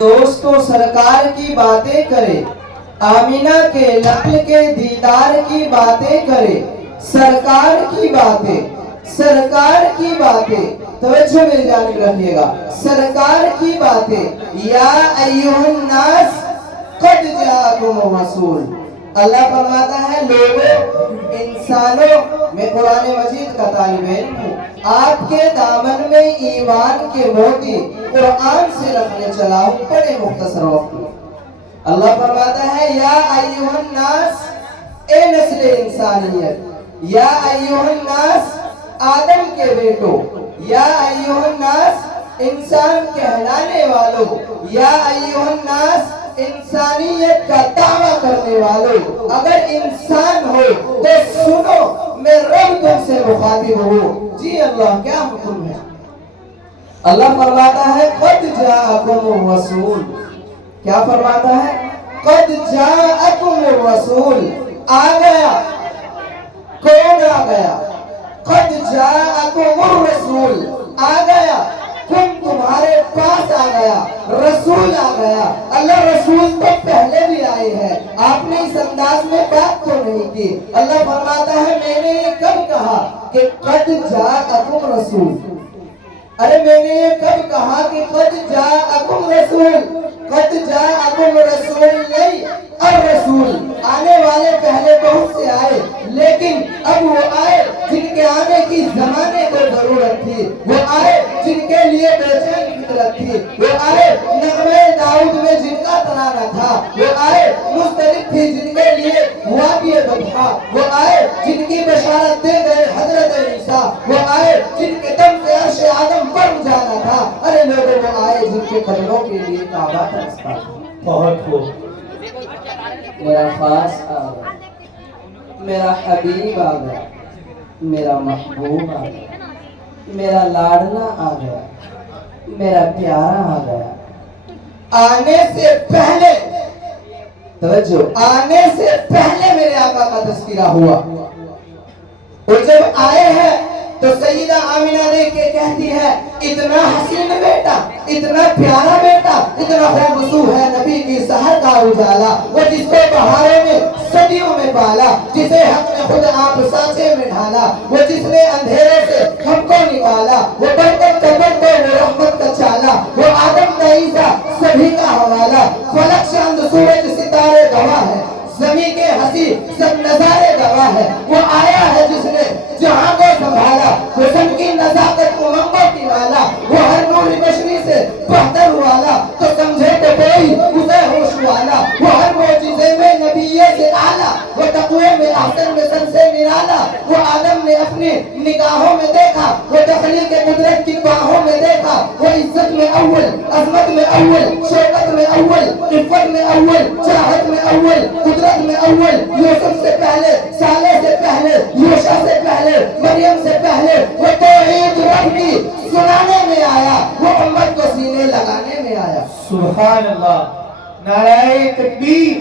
دوستوں سرکار کی باتیں کرے، آمینہ کے لقل کے دیدار کی باتیں کرے، سرکار کی باتیں توجہ میری جانب رکھیے گا، سرکار کی باتیں یا ایھا الناس قد جاءکم رسول۔ اللہ فرماتا ہے لوگوں انسانوں، میں قرآن مجید کا طالب علم ہوں، آپ کے دامن میں ایمان کے موتی قرآن سے رکھنے چلا ہوں، بڑے مختصر وقت میں۔ اللہ فرماتا ہے یا ایھا الناس، اے نسل انسانیت، یا ایھا الناس آدم کے بیٹو، یا ایھا الناس انسان کہلانے والوں، یا ایھا الناس انسانیت کا دعویٰ کرنے والوں، اگر انسان ہو تو سنو میں رب تم سے مخاطب ہوں۔ جی اللہ کیا حکم ہے؟ اللہ فرماتا ہے قد جاءکم الرسول۔ کیا فرماتا ہے؟ قد جاءکم الرسول، آ گیا۔ کون آ گیا؟ قد جاءکم الرسول، آ گیا، تمہارے پاس آ گیا، رسول آ گیا۔ اللہ رسول تو پہلے بھی آئے ہیں، آپ نے اس انداز میں بات تو نہیں کی۔ اللہ فرماتا ہے میں نے یہ کب کہا کہ قد جاءکم رسول؟ ارے میں نے یہ کب کہا کہ قد جاءکم رسول؟ قد جاءکم رسول نہیں، الرسول، آنے والے پہلے بہت سے آئے، لیکن اب وہ آئے جن کے آنے کی زمانے کو ضرورت تھی، وہ آئے جن کے لیے بے چین فطرت تھی، وہ آئے نغمہ داؤد میں جن کا ترانہ تھا، وہ آئے مسترد تھی جن کے لیے وادی بطحا، وہ آئے جن کی بشارت دے گئے حضرت عیسیٰ، وہ آئے جن کے دم سے عرش آدم بن جانا تھا۔ ارے لوگوں وہ آئے جن کے قدموں کے لیے کعبہ ترستا تھا۔ بہت خوب، میرا خاص آ گیا، میرا حبیب آ گیا، میرا محبوب آ گیا، میرا لاڈلا آ گیا، میرا پیارا آ گیا۔ آنے سے پہلے توجہ، آنے سے پہلے میرے آقا کا تذکرہ ہوا، اور جب آئے ہیں تو سیدہ آمینہ دیکھ کے کہتی ہے اتنا حسین بیٹا، اتنا پیارا بیٹا، اتنا خوبصو ہے نبی کی سحر کا اجالا، وہ جس کو بہاروں میں صدیوں میں پالا، جسے حق نے خود آپ سانچے میں ڈھالا، وہ جس نے اندھیرے سے ہم کو نکالا، وہ برکت کا بندہ، وہ رحمت کا چالا، وہ آدم کا عیسیٰ سبھی کا حوالہ، فلک چاند سورج ستارے گواہ ہے، زمین کے ہنسی سب نظارے گواہ ہے، وہ آیا ہے جس نے جہاں کو سنبھالا، حسن کی نزاکت امموں کی والا، وہ ہر نور بشری سے بہتر والا، تو سمجھے تو کوئی اسے ہوش والا، وہ ہر معجزے میں نبی سے اعلیٰ، وہ تقوی میں احسن میں سب سے نرالا، وہ آدم نے اپنی نگاہوں میں دیکھا، وہ تخلیق قدرت کی باہوں میں دیکھا، وہ عزت میں اول، عظمت میں اول، شوکت میں اول، عفت میں اول، چاہت میں اول، قدرت میں اول، یوسف سے پہلے، صالح سے پہلے، یوشع سے پہلے، مریم سے پہلے، وہ توحید رب کی سنانے میں آیا، وہ امت کو سینے لگانے میں آیا۔ سبحان اللہ، نعرہ تکبیر،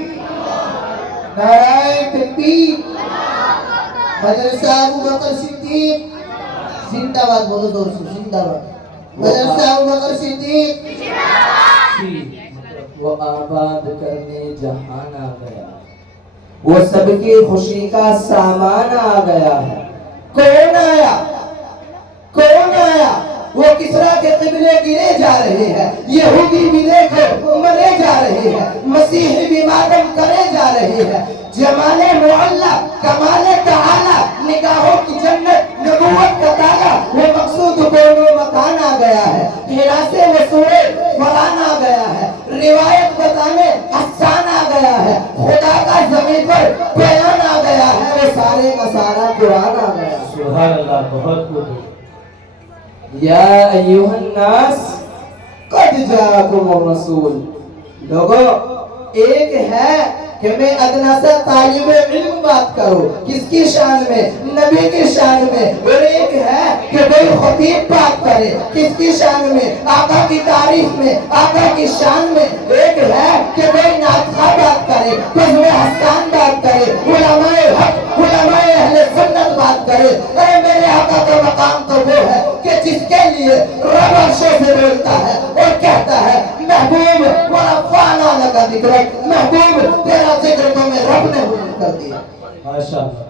نعرہ تکبیر۔ مدرسہ ابوبکر صدیق زندہ باد، بولو زور سے زندہ باد، مدرسہ ابوبکر صدیق وہ آباد کرنے جہان آ گیا، وہ سب کی خوشی کا سامان آ گیا ہے۔ کون آیا؟ کون آیا؟ وہ کسرا کے قبلے گرے جا رہے ہیں، یہودی بھی دیکھو مرے جا رہے ہیں، مسیحی بھی ماتم کرے جا رہے ہیں، جمال معلا، کمال تعالی، نگاہوں کی جنت، نبوت کا تالا، وہ مقصود کون و مکان آ گیا ہے، ہیرا سے وہ سورے فران آ گیا ہے، روایت بتانے حسان آ گیا ہے، خدا کا زمین پر بیان آ گیا ہے، وہ سارے کا سارا قرآن آ گیا ہے۔ سبحان اللہ، بہت خوب۔ یا ایھا الناس قد جاءکم الرسول۔ لوگوں ایک ہے کہ میں ادنا سا طالب علم بات کروں، کس کی شان میں؟ نبی کی شان میں، اور ایک ہے کہ کوئی خطیب بات کرے، کس کی شان میں؟ آقا کی تعریف میں، آقا کی شان میں۔ ایک ہے کہ کوئی نعت خواہ بات کرے، فضل حسان بات کرے، علماء حق، علماء اہل سنت بات کرے۔ اے میرے آقا کا مقام تو وہ ہے کہ جس کے لیے رب عرشوں سے بولتا ہے اور کہتا ہے محبوب ورفعنا لك ذکرک، محبوب تیرا ذکر تو میں رب نے بلند کر دیا۔ ماشاء اللہ۔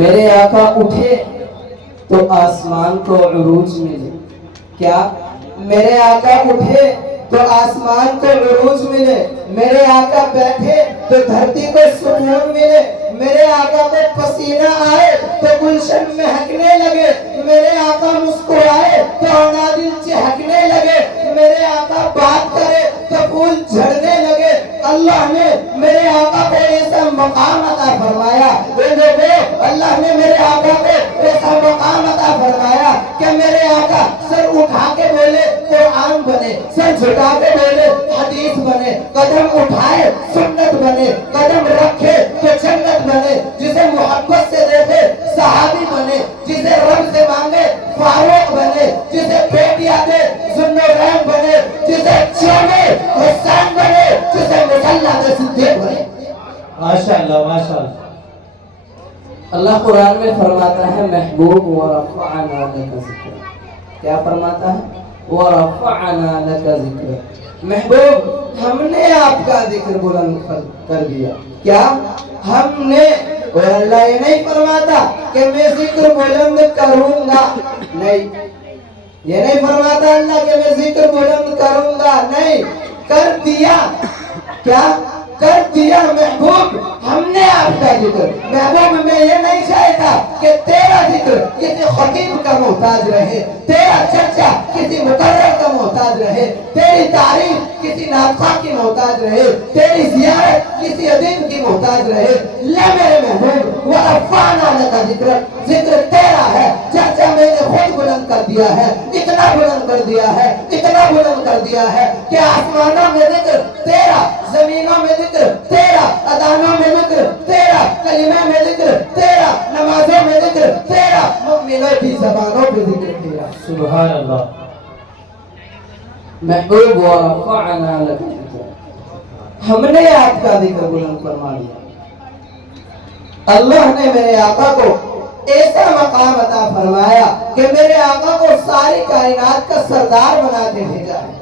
میرے آقا اٹھے تو آسمان کو عروج ملے، کیا؟ میرے آقا اٹھے تو آسمان کو عروج ملے، میرے آقا بیٹھے تو دھرتی کو سکون ملے، میرے آقا کو پسینہ آئے تو گلشن مہکنے لگے، میرے آقا مسکرائے تو انادل چہکنے لگے، میرے آقا بات کرے تو پھول جھڑنے لگے۔ اللہ نے میرے آقا کو ایسا مقام عطا فرمایا، اللہ نے میرے آقا کو ایسا مقام عطا فرمایا کہ میرے آقا سر اٹھا کے بولے قرآن بنے، سر جھکا کے بولے حدیث بنے، قدم اٹھائے سنت بنے، قدم رکھے تو جنت بنے، جسے محبت سے دیکھے صحابی بنے، جسے رب سے مانگے فاروق بنے، جسے بیٹیا دے ذوالنورین بنے، جسے چومے حسین بنے، جسے مسلح دے صدیق بنے۔ ماشاء اللہ ماشاء اللہ۔ اللہ قرآن میں فرماتا ہے محبوب ورفعنا لک ذکرک، کیا فرماتا ہے؟ ورفعنا لک ذکرک، محبوب ہم نے آپ کا ذکر بلند کر دیا، کیا؟ ہم نے۔ اور اللہ یہ نہیں فرماتا کہ میں ذکر بلند کروں گا، نہیں، یہ نہیں فرماتا اللہ کہ میں ذکر بلند کروں گا، نہیں، کر دیا، کیا؟ کر دیا محبوب ہم نے آپ کا ذکر۔ محبوب میں یہ نہیں چاہتا کہ تیرا ذکر کسی خطیب کا محتاج رہے، تیرا چرچا کسی مقرر کا محتاج رہے، تیری تعریف کسی ناطقہ کی محتاج رہے، تیری زیارت کسی ادیب کی محتاج رہے۔ لے میرے محبوب ورفعنا لک ذکرک، ذکر تیرا ہے، چرچا میں نے خود بلند کر دیا ہے، اتنا بلند کر دیا ہے، اتنا بلند کر دیا ہے کہ آسمانوں میں ذکر تیرا، زمینوں میں ذکر تیرا، اذانوں میں ذکر تیرا، کلمے میں ذکر تیرا، نمازوں میں ذکر تیرا، مومنوں کی زبانوں پہ ذکر تیرا۔ سبحان اللہ۔ محبوب ورفعنا لک ذکرک، ہم نے آپ کا ذکر بلند فرما دیا۔ اللہ نے میرے آقا کو ایسا مقام عطا فرمایا کہ میرے آقا کو ساری کائنات کا سردار بنا کے بھیجا ہے۔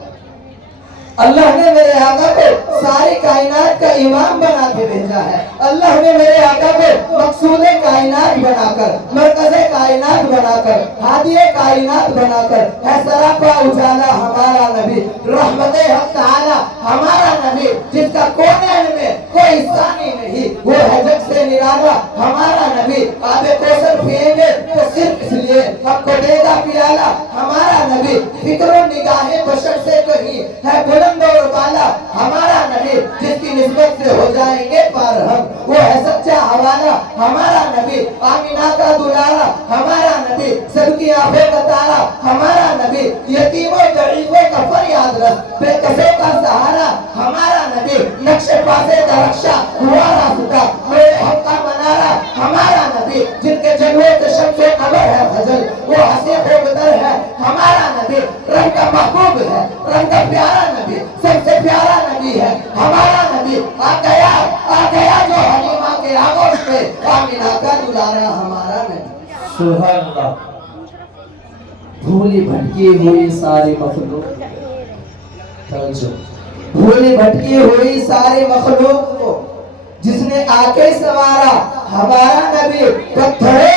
اللہ نے میرے آقا کو ساری کائنات کا امام بنا کے بھیجا ہے۔ اللہ نے میرے آقا کو مقصود کائنات بنا کر، مرکز کائنات بنا کر، ہادی کائنات بنا کر، ہے سراپا اجالا ہمارا نبی، رحمت حق تعالی ہمارا نبی، جس کا کونین میں کوئی ثانی نہیں، وہ ہے جگ سے نرالا ہمارا نبی۔ آب کوثر پئیں گے تو صرف اس لیے ہم کو دے گا پیالہ ہمارا نبی، فکر و نگاہ بشر سے کہیں ہے بلند اور بالا ہمارا نبی، جس کی نسبت سے ہو جائیں گے پار ہم، وہ ہے سچا حوالہ ہمارا نبی، آمینہ کا دلارا ہمارا نبی، سب کی آنکھوں کا تارا ہمارا نبی، یتیموں ضعیفوں کا فریاد رس، بے کسوں کا سہارا ہمارا نبی، نقش پاسے درخشا ہوا راستہ، میرے حق کا منارہ ہمارا نبی، جن کے جلوے سے شمس و قمر ہے فضل، وہ ہنسی خوبتر ہے ہمارا نبی، رنگ کا محبوب ہے، رنگ کا پیارا نبی، سب سے پیارا نبی ہے ہمارا نبی۔ آ گیا جو حلیمہ کے آغوش پہ، آمینہ کا دلارا ہمارا نبی۔ سبحان اللہ۔ بھولی بھٹکی ہوئی ساری مخلوق، توجہ، بھولی بھٹکی ہوئی ساری مخلوق کو جس نے آ کے سوارا ہمارا نبی، پتھرے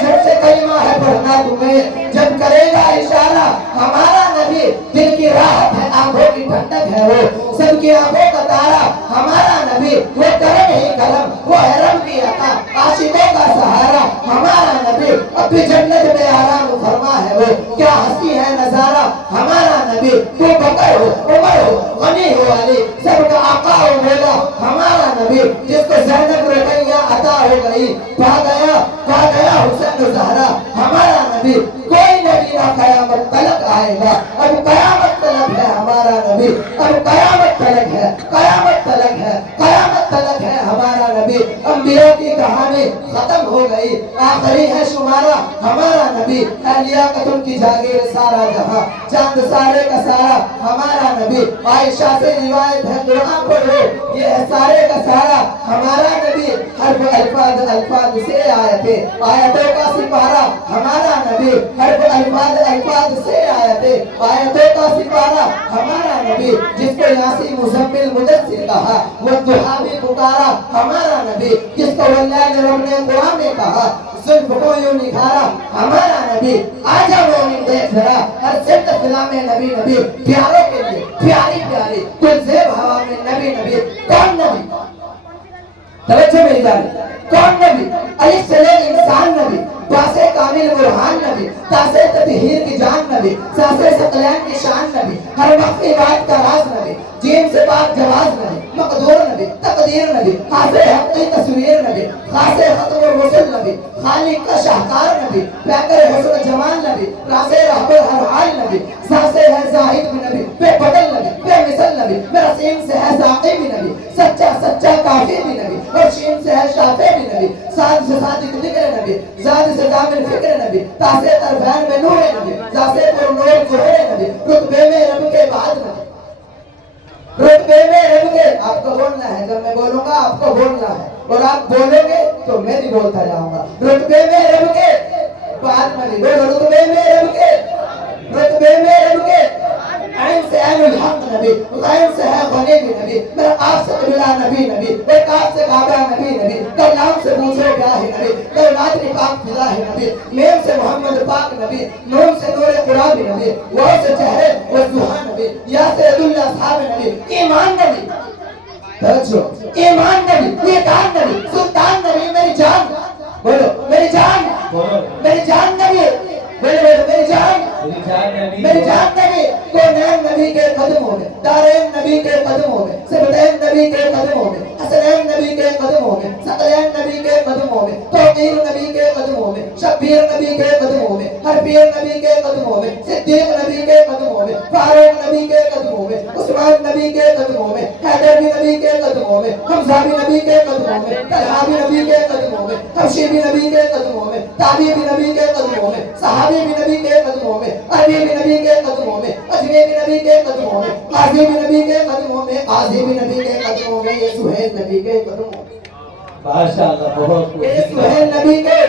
جھٹ سے کلمہ ہے پڑھنا تمہیں، جب کرے گا اشارہ ہمارا نبی، دل کی راحت ہے آنکھوں کی ٹھنڈک ہے وہ، سب کی آنکھوں کا تارا ہمارا نبی، وہ کرم ہی کرم، وہ ہے رب کی عطا، عاشقوں کا سہارا ہمارا نبی، اب بھی جنت میں آرام فرما ہے وہ، کیا ہنسی ہے نظارہ ہمارا نبی، تو بکر ہو عمر ہو غنی ہو علی، سب کا آقا ہو مولا ہمارا نبی، جس کو زینب رقیہ عطا ہو گئی، پا گیا حسین زہرا ہمارا نبی، کوئی نبی نہ قیامت تلک آئے گا، اب قیامت تلک ہے ہمارا نبی، اب قیامت تلک ہے، قیامت تلک ہے، قیامت تلک ہے ہمارا نبی۔ انبیاء کی کہانی ختم ہو گئی، آخری ہے شمارہ ہمارا نبی، ہے لیاقت ان کی جاگیر سارا جہاں، چاند سارے کا سارا ہمارا نبی، عائشہ سے روایت ہے قرآن پڑھو، یہ ہے سارے کا سارا ہمارا نبی، حرف الفاظ سے آیتیں، آیتوں کا سپارہ ہمارا نبی، حرف الفاظ سے آیتیں، آیتوں کا سپارہ ہمارا نبی، جس کو یاسین مزمل مدثر کہا، وہ دعا بھی پکارا ہمارا نبی، جس کو واللیل رب نے قرآن میں کہا، زلف کو یوں نکھارا ہمارا نبی۔ آجا مومن دیکھ ذرا ہر صفت فضا میں نبی نبی، پیاروں کے لیے پیاری پیاری گلزیب ہوا میں نبی نبی۔ کون نبی؟ توجہ میری جان، کون نبی؟ الف سے لے انسان نبی، باسے کامل برہان نبی، تاسے تطہیر کی جان نبی، ساسے ثقلین کی شان نبی، ہر مخفی بات کا راز نبی، جیم سے پاک جواز نبی، مقدور نبی، تقدیر نبی، حاضر حق کی تصویر نبی، خاص ختم الرسل نبی، خالق کا شاہکار نبی، پیکر حسن جمال نبی، راز رہبر ہر حال نبی، ساسے ہے زاہد بھی نبی، بے بدل نبی، بے مثل نبی، رسیم سے ہے ساقی بھی نبی، سچا کافی بھی نبی، اور شین سے ہے شافع بھی نبی، ساد سے صادق ذکر نبی، زاد سے کامل فکر نبی، تاسے طرفین میں نور نبی، زاسے پر نور جوہر نبی، رتبے میں رب کے بعد نبی، رتبے میں رب کے، آپ کو بولنا ہے، جب میں بولوں گا آپ کو بولنا ہے، اور آپ بولیں گے تو میں بھی بولتا جاؤں گا۔ رتبے میں رب کے بعد نبی، بولو رتبے میں رب کے، رتبے میں رب کے، عین سے عین الحق نبی، غین سے ہے غنی بھی نبی، میرا آپ سے قبلہ نبی نبی، ایک آپ سے کعبہ نبی نبی، کلام سے پوچھو کیا ہے نبی، کلمات کی پاک فضا ہے نبی، میم سے محمد پاک نبی، نون سے نور قرآن بھی نبی، وہ سے چہرے و زہا نبی، یا سے عداللہ صحاب نبی، ایمان نبی، توجہ، ایمان نبی، نیکان نبی، سلطان نبی، میری جان، بولو میری جان، میری جان نبی، بولو میری جان، میری جان نبی، کونین نبی کے قدموں میں، دارین نبی کے قدموں میں، سبتین نبی کے قدموں میں، حسنین نبی کے قدموں میں، ثقلین نبی کے قدموں میں، توقیر نبی کے قدموں میں، شبیر نبی کے قدموں میں، حربیر نبی کے قدموں میں، صدیق نبی کے قدموں میں، فاروق نبی کے قدموں میں، عثمان نبی کے قدموں میں، حیدر بھی نبی کے قدموں میں، حمزہ بھی نبی کے قدموں میں، طلحہ بھی نبی کے قدموں میں، حبشی بھی نبی کے قدموں میں، تابعی بھی نبی کے قدموں میں، صحابی بھی نبی کے قدموں میں، عربی بھی نبی کے قدموں میں، اجمی بھی نبی کے قدموں میں، قاضی بھی نبی کے قدموں میں، قاضی بھی نبی کے قدموں میں، یہ سہیل نبی کے قدموں میں، ماشاءاللہ بہت یہ سہیل نبی کے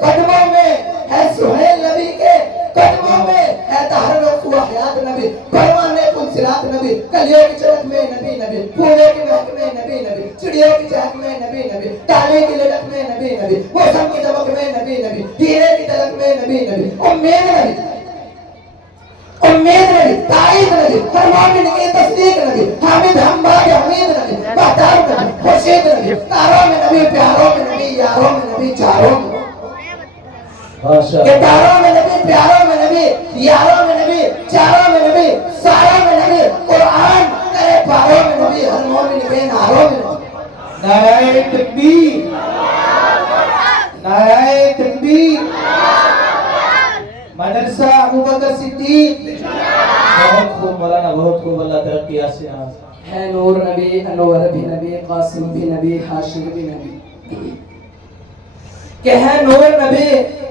قدموں میں ہے، سہیل نبی کے قدموں میں ہے، تحرک و حیات نبی، پروانے پنسرات نبی، کلیوں کی چرک میں نبی نبی، پھولوں کی مہک میں نبی نبی، چڑیوں کی چہک میں نبی نبی، تالے کی لڑک میں نبی نبی، موسم کی چمک میں نبی نبی، ہیرے کی تلک میں نبی نبی، امید نبی، امید نبی، تائید نبی، ہر مومن کی تصدیق نبی، حامد حماد حمید نبی، بہتار نبی، خورشید نبی، تاروں میں نبی، پیاروں میں نبی، یاروں میں نبی، چاروں میں ماشاءاللہ، تاروں میں نبی، پیاروں میں نبی، یاروں میں نبی، چاروں میں نبی، ساروں میں نبی، قرآن کرے پاروں میں نبی، ہر مومن کے ناروں میں نبی۔ نعرہ تکبیر، نعرہ تکبیر، مدرسہ ابوبکر صدیق، بہت خوب مولانا، بہت خوب، اللہ ترقی سے ہے نور نبی، انور بھی نبی، قاسم بھی نبی، حاشر بھی نبی، کہ ہے نور نبی،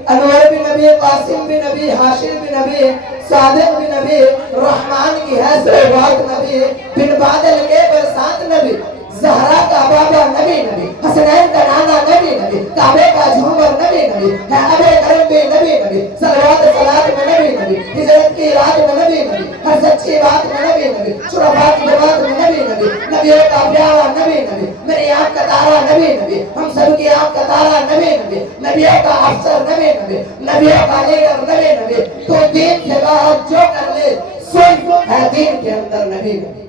انور بھی نبی، قاسم بھی نبی، حاشر بھی نبی، صادق بھی نبی، رحمان کی ہے سوات نبی، بن بادل کے برسات نبی، زہرا کا بابا نبی نبی، حسنین کا نانا نبی نبی، کعبے کا جھومر نبی نبی، ہے ابے کرم بھی نبی نبی، صلوات صلاة میں نبی نبی، ہجرت کی رات میں نبی نبی، ہر سچی بات میں نبی نبی، شرفا کی جماعت میں نبی نبی، نبیوں کا پیارا نبی نبی، میری آنکھ کا تارا نبی نبی، ہم سب کی آنکھ کا تارا نبی نبی، نبیوں کا افسر نبی نبی، نبیوں کا لیڈر نبی نبی، تو دین سے باہر جو کر لے سن ہے دین کے اندر نبی نبی۔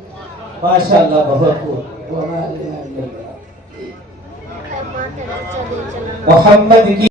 ماشاءاللہ بہت خوب۔ محمد کی